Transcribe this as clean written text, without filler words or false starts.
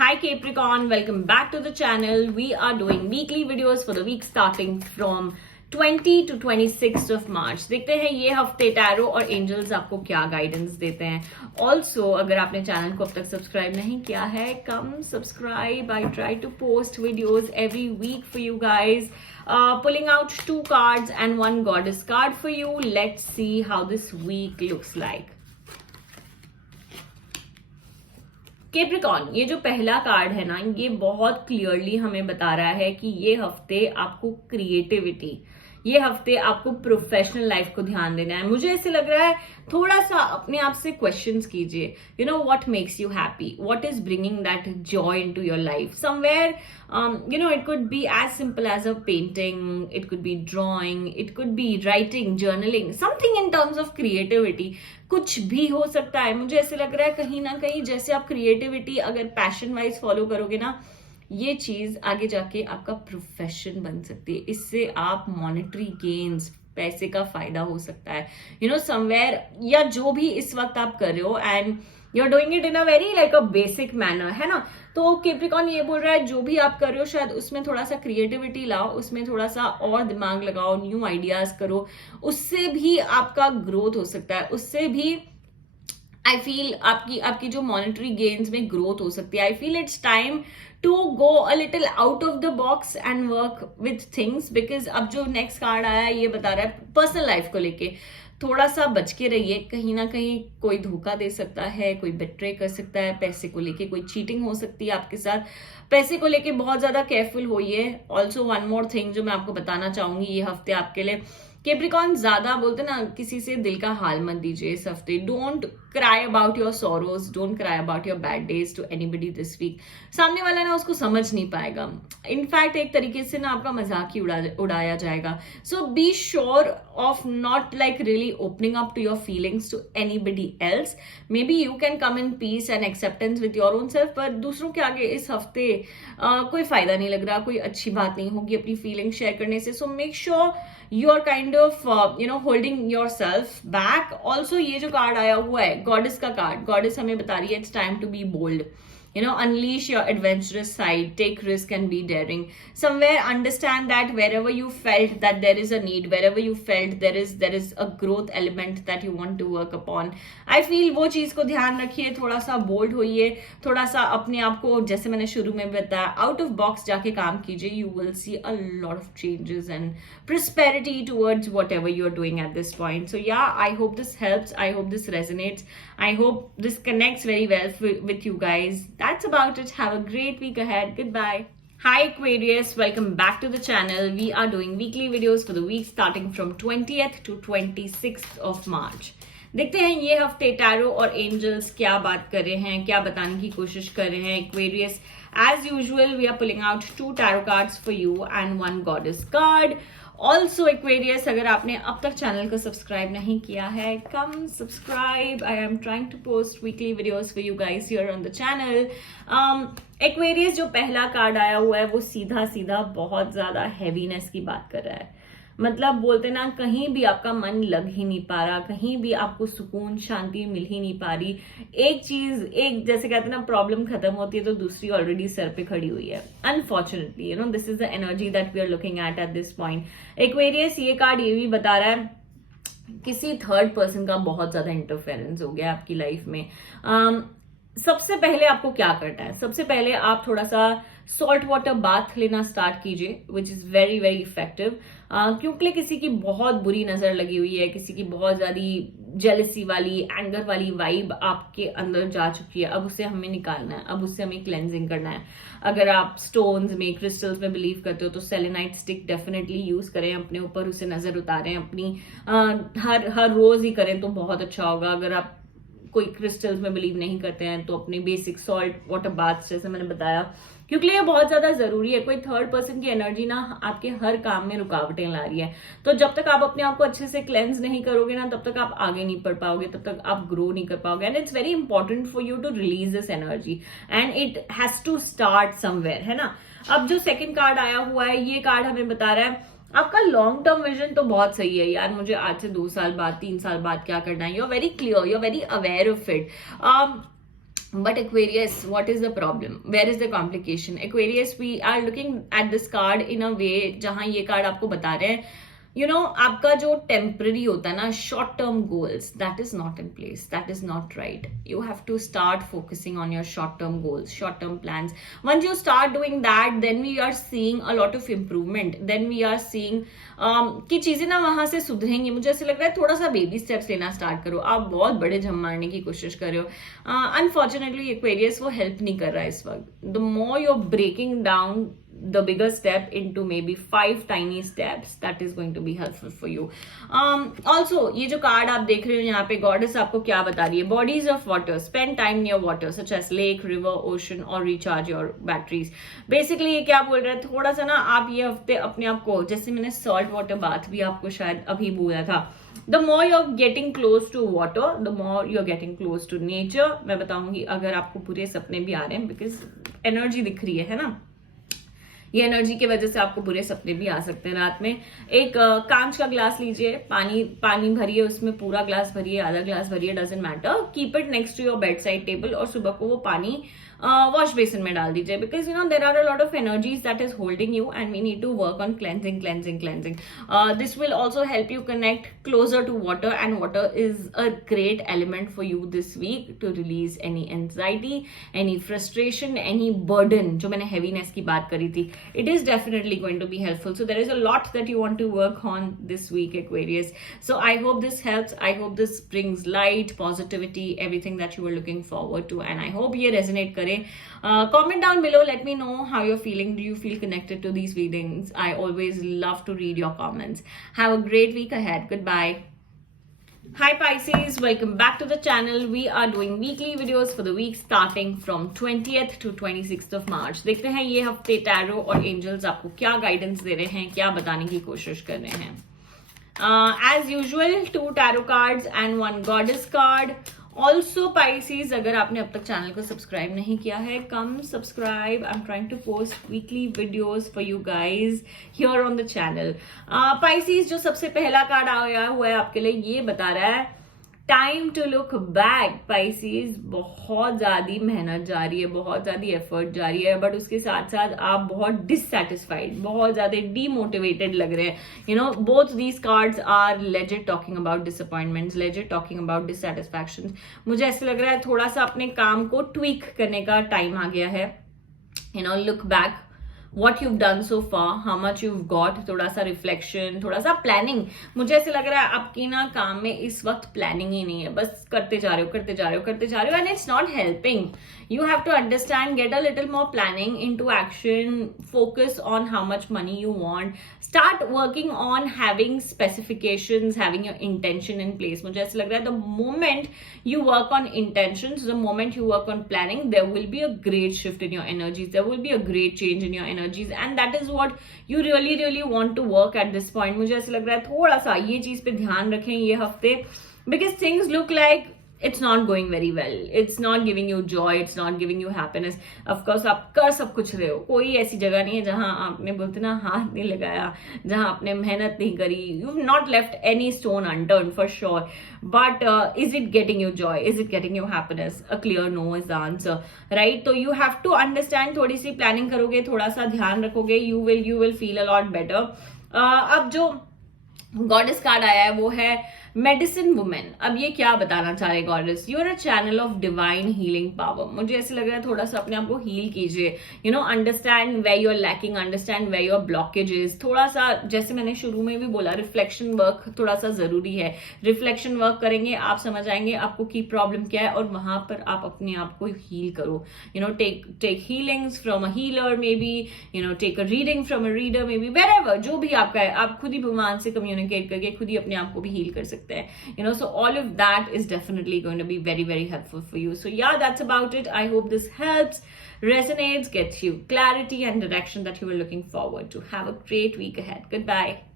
Hi Capricorn, welcome back to the channel. We are doing weekly videos for the week starting from 20 to 26th of March. देखते हैं ये हफ्ते tarot और angels आपको क्या guidance देते हैं. ऑल्सो अगर आपने चैनल को अब तक सब्सक्राइब नहीं किया है, come subscribe. I try to post videos every week for you guys. Pulling out 2 cards and 1 goddess card for you. Let's see how this week looks like. Capricorn, ये जो पहला कार्ड है ना, ये बहुत क्लियरली हमें बता रहा है कि ये हफ्ते आपको क्रिएटिविटी, ये हफ्ते आपको प्रोफेशनल लाइफ को ध्यान देना है. मुझे ऐसे लग रहा है थोड़ा सा अपने आप से क्वेश्चंस कीजिए. You know what makes you happy, what is bringing that Joy into your life. Somewhere it could be as simple as a painting, it could be drawing, it could be writing, journaling, something in terms of creativity. कुछ भी हो सकता है. मुझे ऐसे लग रहा है कहीं ना कहीं जैसे आप क्रिएटिविटी अगर पैशन वाइज फॉलो करोगे ना, ये चीज आगे जाके आपका प्रोफेशन बन सकती है. इससे आप मॉनेटरी गेन्स, पैसे का फायदा हो सकता है. समवेयर या जो भी इस वक्त आप कर रहे हो and you are doing it in a very like a basic manner, है ना. तो कैप्रिकॉर्न ये बोल रहा है जो भी आप कर रहे हो शायद उसमें थोड़ा सा क्रिएटिविटी लाओ, उसमें थोड़ा सा और दिमाग लगाओ, न्यू आइडियाज करो. उससे भी आपका ग्रोथ हो सकता है. उससे भी आई फील आपकी जो मॉनेटरी गेन्स में ग्रोथ हो सकती है. I feel it's time to go a little out of the box and work with things. Because अब जो नेक्स्ट कार्ड आया है ये बता रहा है पर्सनल लाइफ को लेके थोड़ा सा बच के रहिए. कहीं ना कहीं कोई धोखा दे सकता है, कोई बिट्रे कर सकता है, पैसे को लेके कोई चीटिंग हो सकती है आपके साथ. पैसे को लेके बहुत ज्यादा केयरफुल होइए. ऑल्सो वन मोर थिंग जो मैं आपको बताना चाहूंगी ये हफ्ते आपके लिए, कैप्रिकॉर्न ज्यादा बोलते ना किसी से दिल का हाल मत दीजिए इस हफ्ते. Don't cry about your sorrows, don't cry about your bad days to anybody this week. सामने वाला ना उसको समझ नहीं पाएगा. इनफैक्ट एक तरीके से ना आपका मजाक ही उड़ाया जाएगा. So be sure of not like really opening up to your feelings to anybody else. Maybe you can come in peace and acceptance with your own self, पर दूसरों के आगे इस हफ्ते कोई फायदा नहीं लग रहा, कोई अच्छी बात नहीं होगी अपनी फीलिंग शेयर करने से. So make sure you are kind of holding yourself back. Also ये जो कार्ड आया हुआ है गॉडेस का कार्ड, गॉडेस हमें बता रही है it's time to be bold. Unleash your adventurous side, take risk and be daring. Somewhere understand that wherever you felt that there is a need, wherever you felt there is a growth element that you want to work upon. I feel वो चीज को ध्यान रखिए, थोड़ा सा bold होइए, थोड़ा सा अपने आप को जैसे मैंने शुरू में बताया आउट ऑफ बॉक्स जाके काम कीजिए. You will see a lot of changes and prosperity towards whatever you are doing at this point. So yeah, I hope this helps. I hope this resonates. I hope this connects very well with you guys. That's about it. Have a great week ahead. Goodbye. Hi Aquarius, welcome back to the channel. We are doing weekly videos for the week starting from 20th to 26th of March. देखते हैं ये हफ्ते tarot और angels क्या बात कर रहे हैं, क्या बताने की कोशिश कर रहे हैं. Aquarius, as usual, we are pulling out 2 tarot cards for you and 1 goddess card. Also Aquarius, अगर आपने अब तक चैनल को सब्सक्राइब नहीं किया है, come subscribe. I am trying to post weekly videos for you guys here on the channel. Aquarius जो पहला कार्ड आया हुआ है वो सीधा सीधा बहुत ज्यादा हैवीनेस की बात कर रहा है. मतलब बोलते ना कहीं भी आपका मन लग ही नहीं पा रहा, कहीं भी आपको सुकून शांति मिल ही नहीं पा रही. एक चीज, एक जैसे कहते हैं ना प्रॉब्लम खत्म होती है तो दूसरी ऑलरेडी सर पे खड़ी हुई है. Unfortunately this is the energy that we are looking at this point. Aquarius ये कार्ड ये भी बता रहा है किसी थर्ड पर्सन का बहुत ज्यादा इंटरफेरेंस हो गया आपकी लाइफ में. सबसे पहले आपको क्या करना है, सबसे पहले आप थोड़ा सा सॉल्ट वाटर बाथ लेना स्टार्ट कीजिए, which is very very effective. क्योंकि किसी की बहुत बुरी नजर लगी हुई है, किसी की बहुत ज्यादा जेलसी वाली, एंगर वाली वाइब आपके अंदर जा चुकी है. अब उसे हमें निकालना है, अब उससे हमें क्लेंजिंग करना है. अगर आप स्टोन्स में, क्रिस्टल्स में बिलीव करते हो तो सेलेनाइट स्टिक डेफिनेटली यूज करें अपने ऊपर, उसे नजर उतारें अपनी, हर रोज ही करें तो बहुत अच्छा होगा. अगर आप कोई क्रिस्टल्स में बिलीव नहीं करते हैं तो अपने बेसिक सॉल्ट वाटर बाथ जैसे मैंने बताया, क्योंकि ये बहुत ज्यादा जरूरी है. कोई थर्ड पर्सन की एनर्जी ना आपके हर काम में रुकावटें ला रही है. तो जब तक आप अपने आप को अच्छे से क्लेंस नहीं करोगे ना, तब तक आप आगे नहीं बढ़ पाओगे, तब तक आप ग्रो नहीं कर पाओगे. And it's very important for you to release this energy and it has to start somewhere, है ना. अब जो सेकेंड कार्ड आया हुआ है ये कार्ड हमें बता रहा है आपका लॉन्ग टर्म विजन तो बहुत सही है यार. मुझे आज से 2 साल बाद, 3 साल बाद क्या करना है, you are very clear, you are very aware of it. But Aquarius, what is the problem? Where is the complication? Aquarius, we are looking at this card in a way जहां ये कार्ड आपको बता रहे हैं, आपका जो temporary होता है ना, short term goals, that is not in place, that is not right. You have to start focusing on your short term goals, short term plans. Once you start doing that, then we are seeing a lot of improvement. Then we are seeing कि चीजें ना वहां से सुधरेंगी. मुझे ऐसे लग रहा है थोड़ा सा बेबी स्टेप्स लेना स्टार्ट करो. आप बहुत बड़े झम मारने की कोशिश कर रहे हो. अनफॉर्चुनेटली एक्वेरियस वो हेल्प नहीं कर रहा है इस वक्त. The more you are breaking down the bigger step into maybe 5 tiny steps, that is going to be helpful for you. Also, ये जो कार्ड आप देख रहे हो यहाँ पे, गॉडेस आपको क्या बता रही है? Bodies of water, spend time near water such as lake, river, ocean और रिचार्ज योर बैटरीज. बेसिकली ये क्या बोल रहा है, थोड़ा सा ना आप ये हफ्ते अपने आप को, जैसे मैंने सॉल्ट वाटर बाथ भी आपको शायद अभी बोला था, the more you are getting close to water, the more you are getting close to nature. मैं बताऊंगी अगर आपको पूरे सपने भी आ रहे हैं, बिकॉज एनर्जी दिख रही है ना, ये एनर्जी की वजह से आपको बुरे सपने भी आ सकते हैं रात में. एक कांच का ग्लास लीजिए, पानी भरिए, उसमें पूरा ग्लास भरिए, आधा ग्लास भरिए, doesn't matter. Keep it next to your bed side table और सुबह को वो पानी वॉश बेसिन में डाल दीजिए. Because there are a lot of energies that is holding you and we need to work on cleansing. This will also help you connect closer to water, and water is a great element for you this week to release any anxiety, any frustration, any burden. जो मैंने heaviness की बात करी थी, it is definitely going to be helpful. So there is a lot that you want to work on this week, Aquarius. So I hope this helps. I hope this brings light, positivity, everything that you were looking forward to, and I hope ye resonate kare. Comment down below, let me know how you're feeling. Do you feel connected to these readings? I always love to read your comments. Have a great week ahead. Goodbye. Hi Pisces, welcome back to the channel. We are doing weekly videos for the week starting from 20th to 26th of March. देखते हैं ये हफ्ते tarot और angels आपको क्या guidance दे रहे हैं, क्या बताने की कोशिश कर रहे हैं. As usual, 2 tarot cards and 1 goddess card. Also Pisces, अगर आपने अब तक चैनल को सब्सक्राइब नहीं किया है, come subscribe. I am trying to post weekly videos for you guys here on the channel. Pisces, जो सबसे पहला कार्ड आया हुआ है आपके लिए, ये बता रहा है time to look back. Pisces, बहुत ज्यादा मेहनत जा रही है, बहुत ज्यादा एफर्ट जा रही है, बट उसके साथ साथ आप बहुत डिससेटिस्फाइड, बहुत ज्यादा डीमोटिवेटेड लग रहे हैं. Both these cards are legit talking about disappointments, legit talking about dissatisfaction. मुझे ऐसे लग रहा है थोड़ा सा अपने काम को ट्वीक करने का टाइम आ गया है. Look back what you've done so far, how much you've got, थोड़ा सा रिफ्लेक्शन, थोड़ा सा प्लानिंग. मुझे ऐसे लग रहा है आपकी ना काम में इस वक्त प्लानिंग ही नहीं है, बस करते जा रहे हो and it's not helping. You have to understand, get a little more planning into action, focus on how much money you want, start working on having specifications, having your intention in place. मुझे ऐसा लग रहा है the moment you work on intentions, the moment you work on planning, there will be a great shift in your energies, there will be a great change in your energies, and that is what you really want to work at this point. मुझे ऐसा लग रहा है थोड़ा सा ये चीज पे ध्यान रखें ये हफ्ते, because things look like it's not going very well, it's not giving you joy, it's not giving you happiness. Of course आप कर सब कुछ रहे हो, कोई ऐसी जगह नहीं है जहां आपने बोलते ना हाथ नहीं लगाया, जहां आपने मेहनत नहीं करी. You've not left any stone unturned for sure, but is it getting you joy, is it getting you happiness? A clear no is the answer, right? So you have to understand, थोड़ी सी planning करोगे, थोड़ा सा ध्यान रखोगे, you will feel a lot better. अब जो goddess card आया है वो है मेडिसिन वुमेन. अब ये क्या बताना चाह रहे goddess, you are a channel of divine healing power. मुझे ऐसे लग रहा है थोड़ा सा अपने आप को हील कीजिए. Understand way you are lacking, understand way your blockages. थोड़ा सा, जैसे मैंने शुरू में भी बोला, रिफ्लेक्शन वर्क थोड़ा सा जरूरी है. रिफ्लेक्शन वर्क करेंगे, आप समझ आएंगे आपको की प्रॉब्लम क्या है, और वहां पर आप अपने आप को हील करो. Take healings from a healer, maybe take a reading from a reader, maybe wherever, जो भी आपका है, आप खुद ही भगवान से कम्युनिकेट करके खुद ही अपने आप को भी हील कर सकते हैं. So all of that is definitely going to be very helpful for you. So yeah, that's about it. I hope this helps, resonates, gets you clarity and direction that you were looking forward to. Have a great week ahead. Goodbye.